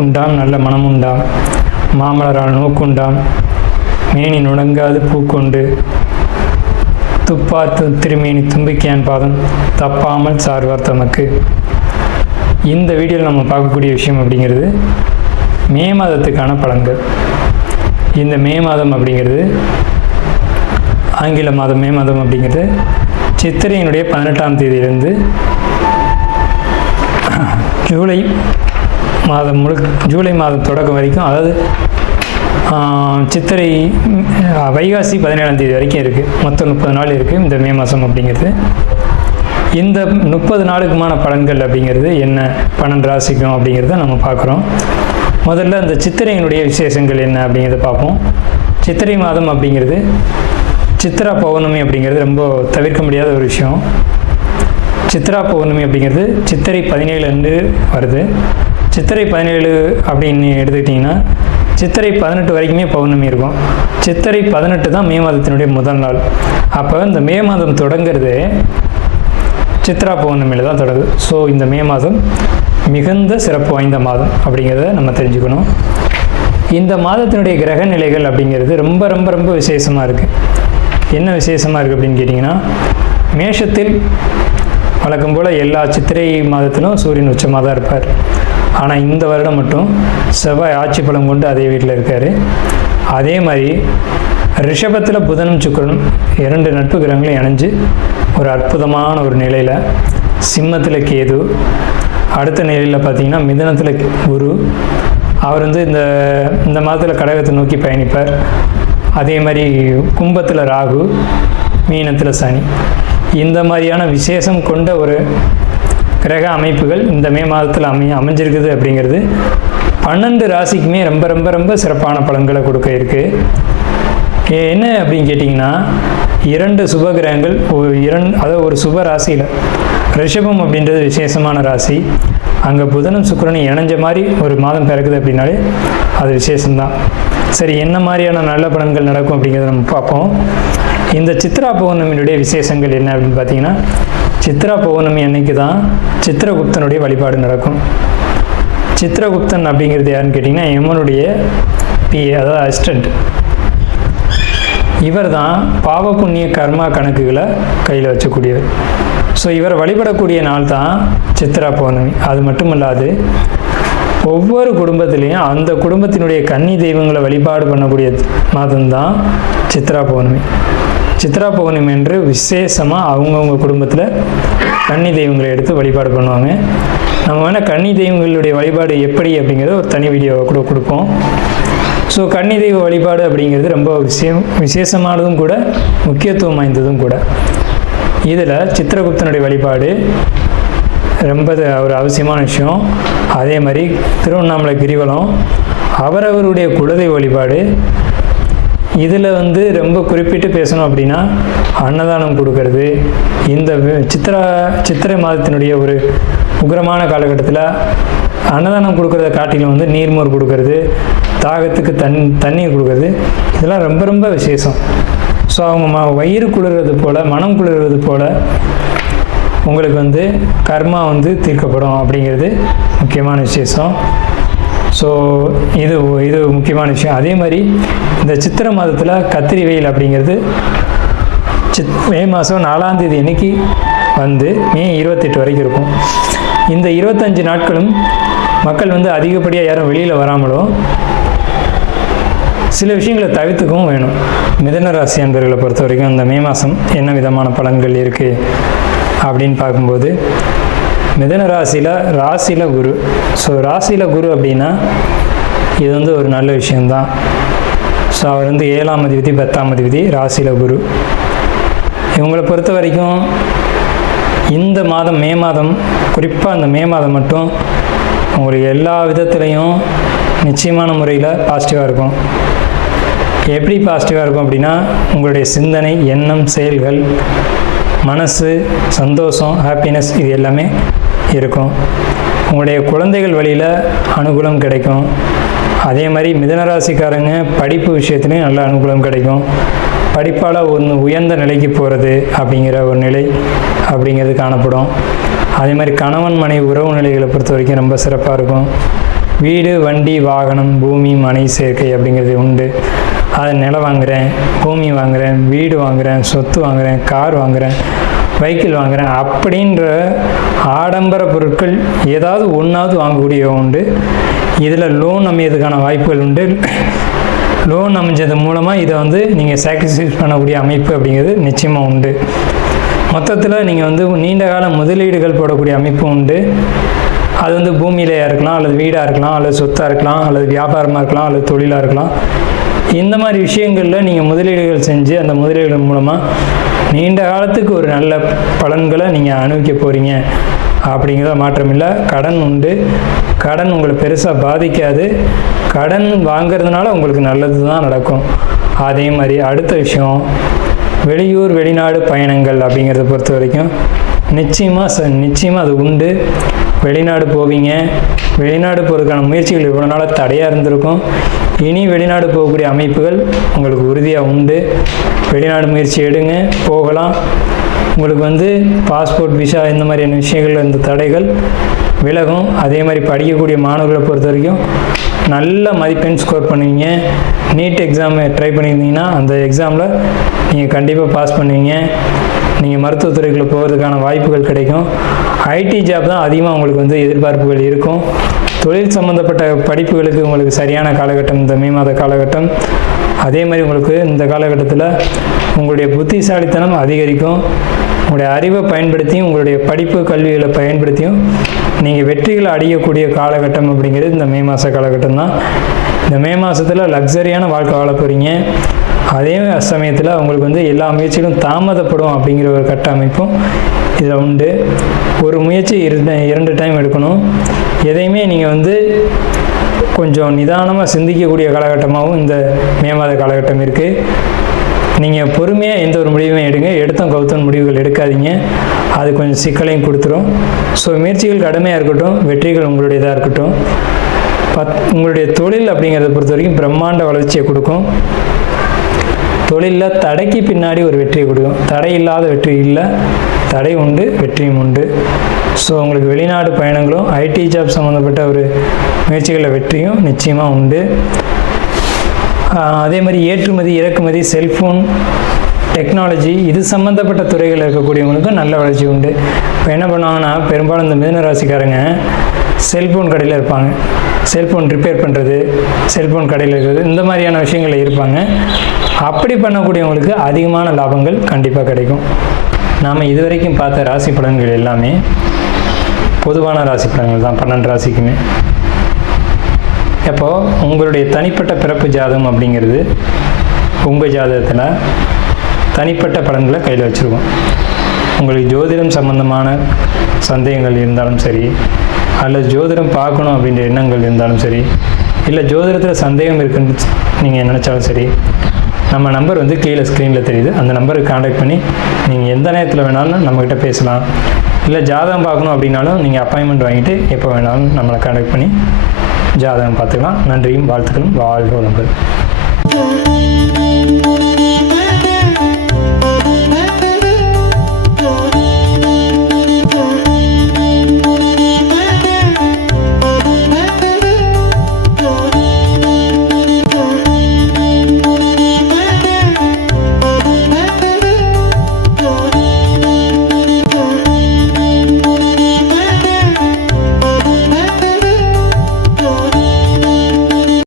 நாக்குண்டாம் நல்ல மனமுண்டாம், மாமலரால் நோக்குண்டாம், மேனி நுடங்காது பூக்கொண்டு, துப்பாத்து திருமேனி தும்பிக்கையான் பாதம் தப்பாமல் சார்வார் தமக்கு. இந்த வீடியோவில் நம்ம பார்க்கக்கூடிய விஷயம் அப்படிங்கிறது மே மாதத்துக்கான பலன்கள். இந்த மே மாதம் அப்படிங்கிறது ஆங்கில மாதம். மே மாதம் அப்படிங்கிறது சித்திரையினுடைய 18ஆம் தேதியிலிருந்து ஜூலை மாதம் ஜூலை மாதம் தொடக்கம் வரைக்கும், அதாவது சித்திரை வைகாசி 17ஆம் தேதி வரைக்கும் இருக்குது. மொத்தம் 30 நாள் இருக்குது இந்த மே மாதம் அப்படிங்கிறது. இந்த 30 நாளுக்குமான பலன்கள் அப்படிங்கிறது என்ன, 12 ராசிக்கும் அப்படிங்கிறத நம்ம பார்க்குறோம். முதல்ல இந்த சித்திரையினுடைய விசேஷங்கள் என்ன அப்படிங்கிறத பார்ப்போம். சித்திரை மாதம் அப்படிங்கிறது சித்ரா பௌர்ணமி அப்படிங்கிறது ரொம்ப தவிர்க்க முடியாத ஒரு விஷயம். சித்ரா பௌர்ணமி அப்படிங்கிறது சித்திரை 17 அன்று வருது. சித்திரை 17 அப்படின்னு எடுத்துக்கிட்டிங்கன்னா சித்திரை 18 வரைக்குமே பௌர்ணமி இருக்கும். சித்திரை 18 தான் மே மாதத்தினுடைய முதல் நாள். அப்போ இந்த மே மாதம் தொடங்கிறது சித்ரா பௌர்ணமியில் தான் தொடங்குது. ஸோ இந்த மே மாதம் மிகுந்த சிறப்பு வாய்ந்த மாதம் அப்படிங்கிறத நம்ம தெரிஞ்சுக்கணும். இந்த மாதத்தினுடைய கிரக நிலைகள் அப்படிங்கிறது ரொம்ப ரொம்ப ரொம்ப விசேஷமாக இருக்குது. என்ன விசேஷமாக இருக்குது அப்படின்னு கேட்டிங்கன்னா, மேஷத்தில் வழக்கம் போல் எல்லா சித்திரை மாதத்திலும் சூரியன் உச்சமாக தான் இருப்பார். ஆனால் இந்த வருடம் மட்டும் செவ்வாய் ஆட்சி பலம் கொண்டு அதே வீட்டில் இருக்கார். அதே மாதிரி ரிஷபத்தில் புதனும் சுக்கிரனும் 2 நட்பு கிரகங்களும் இணைஞ்சு ஒரு அற்புதமான ஒரு நிலையில், சிம்மத்தில் கேது, அடுத்த நிலையில் பார்த்திங்கன்னா மிதுனத்தில் குரு, அவர் இந்த மாதத்தில் கடகத்தை நோக்கி பயணிப்பார். அதே மாதிரி கும்பத்தில் ராகு, மீனத்தில் சனி. இந்த மாதிரியான விசேஷம் கொண்ட ஒரு கிரக அமைப்புகள் இந்த மே மாதத்தில் அமைஞ்சிருக்குது அப்படிங்கிறது 12 ராசிக்குமே ரொம்ப ரொம்ப ரொம்ப சிறப்பான பலன்களை கொடுக்க இருக்குது. என்ன அப்படின்னு கேட்டிங்கன்னா, 2 சுப கிரகங்கள் அதாவது ஒரு சுப ராசியில், ரிஷபம் அப்படின்றது விசேஷமான ராசி, அங்கே புதனும் சுக்கிரனும் இணைஞ்ச மாதிரி ஒரு மாதம் பிறக்குது அப்படின்னாலே அது விசேஷம்தான். சரி, என்ன மாதிரியான நல்ல பலன்கள் நடக்கும் அப்படிங்கிறத நம்ம பார்ப்போம். இந்த சித்ரா பௌர்ணமியினுடைய விசேஷங்கள் என்ன அப்படின்னு பார்த்தீங்கன்னா, சித்ரா பௌர்ணமி அன்னைக்கு தான் சித்திரகுப்தனுடைய வழிபாடு நடக்கும். சித்திரகுப்தன் அப்படிங்கிறது யாருன்னு கேட்டிங்கன்னா, யமனுடைய பிஏ, அதாவது அசிஸ்டண்ட். இவர் தான் பாவ புண்ணிய கர்மா கணக்குகளை கையில் வச்சக்கூடியவர். ஸோ இவரை வழிபடக்கூடிய நாள் தான் சித்ரா பௌர்ணமி. அது மட்டும் இல்லாது ஒவ்வொரு குடும்பத்திலையும் அந்த குடும்பத்தினுடைய கன்னி தெய்வங்களை வழிபாடு பண்ணக்கூடிய மாதம்தான் சித்ரா பௌர்ணமி. சித்ரா பௌர்ணமி என்று விசேஷமாக அவங்கவுங்க குடும்பத்தில் கன்னி தெய்வங்களை எடுத்து வழிபாடு பண்ணுவாங்க. நம்ம வேணால் கன்னி தெய்வங்களுடைய வழிபாடு எப்படி அப்படிங்கிறத ஒரு தனி வீடியோவை கூட கொடுப்போம். ஸோ கன்னி தெய்வ வழிபாடு அப்படிங்கிறது ரொம்ப விசேஷமானதும் கூட, முக்கியத்துவம் வாய்ந்ததும் கூட. இதில் சித்திரகுப்தனுடைய வழிபாடு ரொம்ப ஒரு அவசியமான விஷயம். அதே மாதிரி திருவண்ணாமலை கிரிவலம், அவரவருடைய குலதெய்வ வழிபாடு. இதில் ரொம்ப குறிப்பிட்டு பேசணும் அப்படின்னா அன்னதானம் கொடுக்கறது. இந்த சித்திரை மாதத்தினுடைய ஒரு உக்கிரமான காலகட்டத்தில் அன்னதானம் கொடுக்கறத காட்டிலும் நீர்மோர் கொடுக்கறது, தாகத்துக்கு தண்ணீர் கொடுக்கறது, இதெல்லாம் ரொம்ப ரொம்ப விசேஷம். ஸோ அவங்க வயிறு குளிர்றது போல், மனம் குளிர்றது போல் உங்களுக்கு கர்மா தீர்க்கப்படும் அப்படிங்கிறது முக்கியமான விசேஷம். ஸோ இது முக்கியமான விஷயம். அதே மாதிரி இந்த சித்திரை மாதத்தில் கத்திரி வெயில் அப்படிங்கிறது மே மாதம் 4ஆம் தேதி அன்னைக்கு மே 28 வரைக்கும் இருக்கும். இந்த 25 நாட்களும் மக்கள் அதிகப்படியாக யாரும் வெளியில் வராமலும் சில விஷயங்களை தவிர்த்துக்கவும் வேணும். மிதுன ராசி அன்பர்களை பொறுத்த வரைக்கும் இந்த மே மாதம் என்ன விதமான பலன்கள் இருக்குது அப்படின்னு பார்க்கும்போது, மிதுன ராசியில் குரு. ஸோ ராசியில் குரு அப்படின்னா இது ஒரு நல்ல விஷயந்தான். ஸோ அவர் 7ஆம் அதிபதி 10ஆம் அதிபதி, ராசியில் குரு. இவங்களை பொறுத்த வரைக்கும் இந்த மாதம் மே மாதம், குறிப்பாக அந்த மே மாதம் மட்டும் உங்களுக்கு எல்லா விதத்துலேயும் நிச்சயமான முறையில் பாசிட்டிவாக இருக்கும். எப்படி பாசிட்டிவாக இருக்கும் அப்படின்னா, உங்களுடைய சிந்தனை, எண்ணம், செயல்கள், மனசு, சந்தோஷம், ஹாப்பினஸ், இது எல்லாமே இருக்கும். உங்களுடைய குழந்தைகள் வழியில் அனுகூலம் கிடைக்கும். அதே மாதிரி மிதுனராசிக்காரங்க படிப்பு விஷயத்துலையும் நல்ல அனுகூலம் கிடைக்கும். படிப்பால் உயர்ந்த நிலைக்கு போகிறது அப்படிங்கிற ஒரு நிலை அப்படிங்கிறது காணப்படும். அதே மாதிரி கணவன் மனைவி உறவு நிலைகளை பொறுத்த வரைக்கும் ரொம்ப சிறப்பாக இருக்கும். வீடு, வண்டி, வாகனம், பூமி, மனை சேர்க்கை அப்படிங்கிறது உண்டு. அது நிலம் வாங்குகிறேன், பூமி வாங்குகிறேன், வீடு வாங்குகிறேன், சொத்து வாங்குகிறேன், கார் வாங்குகிறேன், வெஹிக்கிள் வாங்குகிறேன் அப்படின்ற ஆடம்பர பொருட்கள் ஏதாவது ஒன்றாவது வாங்கக்கூடிய உண்டு. இதில் லோன் அமையதுக்கான வாய்ப்புகள் உண்டு. லோன் அமைஞ்சது மூலமாக இதை வந்து நீங்கள் சாக்ரிஃபைஸ் பண்ணக்கூடிய அமைப்பு அப்படிங்கிறது நிச்சயமாக உண்டு. மொத்தத்தில் நீங்கள் வந்து நீண்ட கால முதலீடுகள் போடக்கூடிய அமைப்பு உண்டு. அது வந்து பூமியிலையாக இருக்கலாம், அல்லது வீடாக இருக்கலாம், அல்லது சொத்தாக இருக்கலாம், அல்லது வியாபாரமாக இருக்கலாம், அல்லது தொழிலாக இருக்கலாம். இந்த மாதிரி விஷயங்களில் நீங்கள் முதலீடுகள் செஞ்சு அந்த முதலீடுகள் மூலமாக நீண்ட காலத்துக்கு ஒரு நல்ல பலன்களை நீங்கள் அனுபவிக்க போகிறீங்க அப்படிங்கிறத மாற்றமில்லை. கடன் உண்டு. கடன் உங்களை பெருசாக பாதிக்காது. கடன் வாங்கிறதுனால உங்களுக்கு நல்லது தான் நடக்கும். அதே மாதிரி அடுத்த விஷயம், வெளியூர் வெளிநாடு பயணங்கள் அப்படிங்கிறத பொறுத்த வரைக்கும் நிச்சயமாக அது உண்டு. வெளிநாடு போவீங்க. வெளிநாடு போகிறதுக்கான முயற்சிகள் இவ்வளோ நாளாக தடையாக இருந்திருக்கும். இனி வெளிநாடு போகக்கூடிய அமைப்புகள் உங்களுக்கு உறுதியாக உண்டு. வெளிநாடு முயற்சி எடுங்க, போகலாம். உங்களுக்கு வந்து பாஸ்போர்ட், விசா இந்த மாதிரியான விஷயங்கள் இந்த தடைகள் விலகும். அதே மாதிரி படிக்கக்கூடிய மாணவர்களை பொறுத்த வரைக்கும் நல்ல மதிப்பெண் ஸ்கோர் பண்ணுவீங்க. நீட் எக்ஸாமை ட்ரை பண்ணியிருந்தீங்கன்னா அந்த எக்ஸாமில் நீங்கள் கண்டிப்பாக பாஸ் பண்ணுவீங்க. நீங்கள் மருத்துவத்துறைக்குள்ளே போகிறதுக்கான வாய்ப்புகள் கிடைக்கும். ஐடி ஜாப் தான் அதிகமாக உங்களுக்கு வந்து எதிர்பார்ப்புகள் இருக்கும். தொழில் சம்மந்தப்பட்ட படிப்புகளுக்கு உங்களுக்கு சரியான காலகட்டம் இந்த மே மாத காலகட்டம். அதே மாதிரி உங்களுக்கு இந்த காலகட்டத்தில் உங்களுடைய புத்திசாலித்தனம் அதிகரிக்கும். உங்களுடைய அறிவை பயன்படுத்தியும் உங்களுடைய படிப்பு கல்விகளை பயன்படுத்தியும் நீங்கள் வெற்றிகளை அடையக்கூடிய காலகட்டம் அப்படிங்கிறது இந்த மே மாத காலகட்டம் தான். இந்த மே மாதத்தில் லக்ஸரியான வாழ்க்கை வாழ போகிறீங்க. அதே சமயத்தில் உங்களுக்கு வந்து எல்லா முயற்சிகளும் தாமதப்படும் அப்படிங்கிற ஒரு கட்ட அமைப்பும் இதில் உண்டு. ஒரு முயற்சி 2 டைம் எடுக்கணும். எதையுமே நீங்கள் வந்து கொஞ்சம் நிதானமாக சிந்திக்கக்கூடிய காலகட்டமாகவும் இந்த மே மாத காலகட்டம் இருக்குது. நீங்கள் பொறுமையாக எந்த ஒரு முடிவுமே எடுங்க. எடுத்தோம் கவுத்தோம் முடிவுகள் எடுக்காதீங்க. அது கொஞ்சம் சிக்கலையும் கொடுத்துரும். ஸோ முயற்சிகள் கடுமையாக இருக்கட்டும், வெற்றிகள் உங்களுடையதாக இருக்கட்டும். உங்களுடைய தொழில் அப்படிங்கிறத பொறுத்த வரைக்கும் பிரம்மாண்ட வளர்ச்சியை கொடுக்கும். தொழிலில் தடைக்கு பின்னாடி ஒரு வெற்றியை கொடுக்கும். தடை இல்லாத வெற்றி இல்லை, தடை உண்டு, வெற்றியும் உண்டு. ஸோ உங்களுக்கு வெளிநாடு பயணங்களும் ஐடி ஜாப் சம்மந்தப்பட்ட ஒரு முயற்சிகளில் வெற்றியும் நிச்சயமாக உண்டு. அதே மாதிரி ஏற்றுமதி, இறக்குமதி, செல்ஃபோன், டெக்னாலஜி இது சம்மந்தப்பட்ட துறைகளில் இருக்கக்கூடியவங்களுக்கும் நல்ல வளர்ச்சி உண்டு. இப்போ என்ன பண்ணுவாங்கன்னா, பெரும்பாலும் இந்த மிதுன ராசிக்காரங்க செல்ஃபோன் கடையில் இருப்பாங்க. செல்ஃபோன் ரிப்பேர் பண்ணுறது, செல்ஃபோன் கடையில் இருக்கிறது, இந்த மாதிரியான விஷயங்களில் இருப்பாங்க. அப்படி பண்ணக்கூடியவங்களுக்கு அதிகமான லாபங்கள் கண்டிப்பாக கிடைக்கும். நாம் இதுவரைக்கும் பார்த்த ராசி பலன்கள் எல்லாமே பொதுவான ராசி பலன்கள் தான், 12 ராசிக்குமே. அப்போது உங்களுடைய தனிப்பட்ட பிறப்பு ஜாதகம் அப்படிங்கிறது உங்கள் ஜாதகத்தில் தனிப்பட்ட பலன்களை கையில் வச்சுருக்கோம். உங்களுக்கு ஜோதிடம் சம்பந்தமான சந்தேகங்கள் இருந்தாலும் சரி, அல்லது ஜோதிடம் பார்க்கணும் அப்படின்ற எண்ணங்கள் இருந்தாலும் சரி, இல்லை ஜோதிடத்தில் சந்தேகம் இருக்குன்னு நீங்கள் நினச்சாலும் சரி, நம்ம நம்பர் வந்து கீழே ஸ்க்ரீனில் தெரியுது. அந்த நம்பருக்கு காண்டாக்ட் பண்ணி நீங்கள் எந்த நேரத்தில் வேணாலும் நம்மக்கிட்ட பேசலாம். இல்லை ஜாதகம் பார்க்கணும் அப்படின்னாலும் நீங்கள் அப்பாயின்மெண்ட் வாங்கிட்டு எப்போ வேணாலும் நம்மளை காண்டாக்ட் பண்ணி ஜாதகம் பார்த்துக்கலாம். நன்றியும் வாழ்த்துக்களும். வாழ்க வளமுடன்.